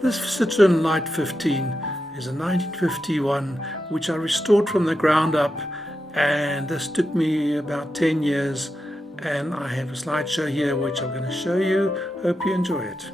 This Citroen L15 is a 1951 which I restored from the ground up, and this took me about 10 years, and I have a slideshow here which I'm going to show you. Hope you enjoy it.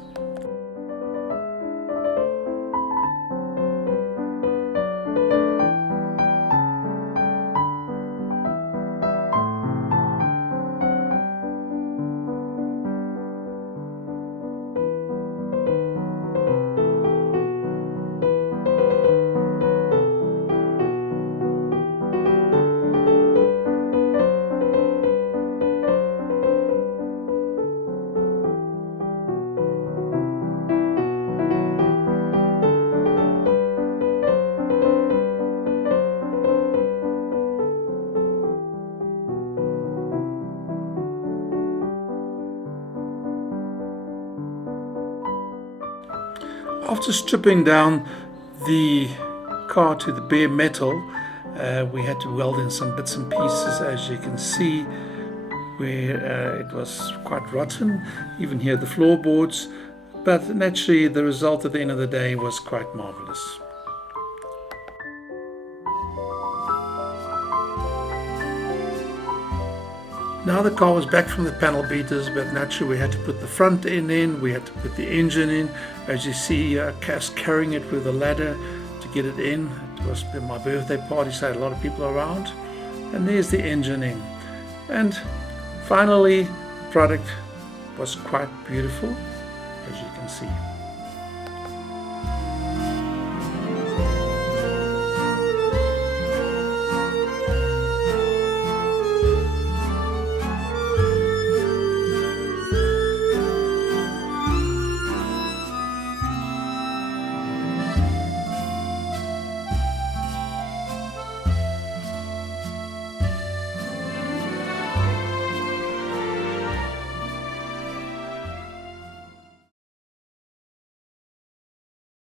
After stripping down the car to the bare metal, we had to weld in some bits and pieces, as you can see, where it was quite rotten. Even here the floorboards, but naturally the result at the end of the day was quite marvelous. Now the car was back from the panel beaters, but naturally we had to put the front end in, we had to put the engine in. As you see, Cass carrying it with a ladder to get it in. It was my birthday party, so I had a lot of people around. And there's the engine in. And finally, the product was quite beautiful, as you can see.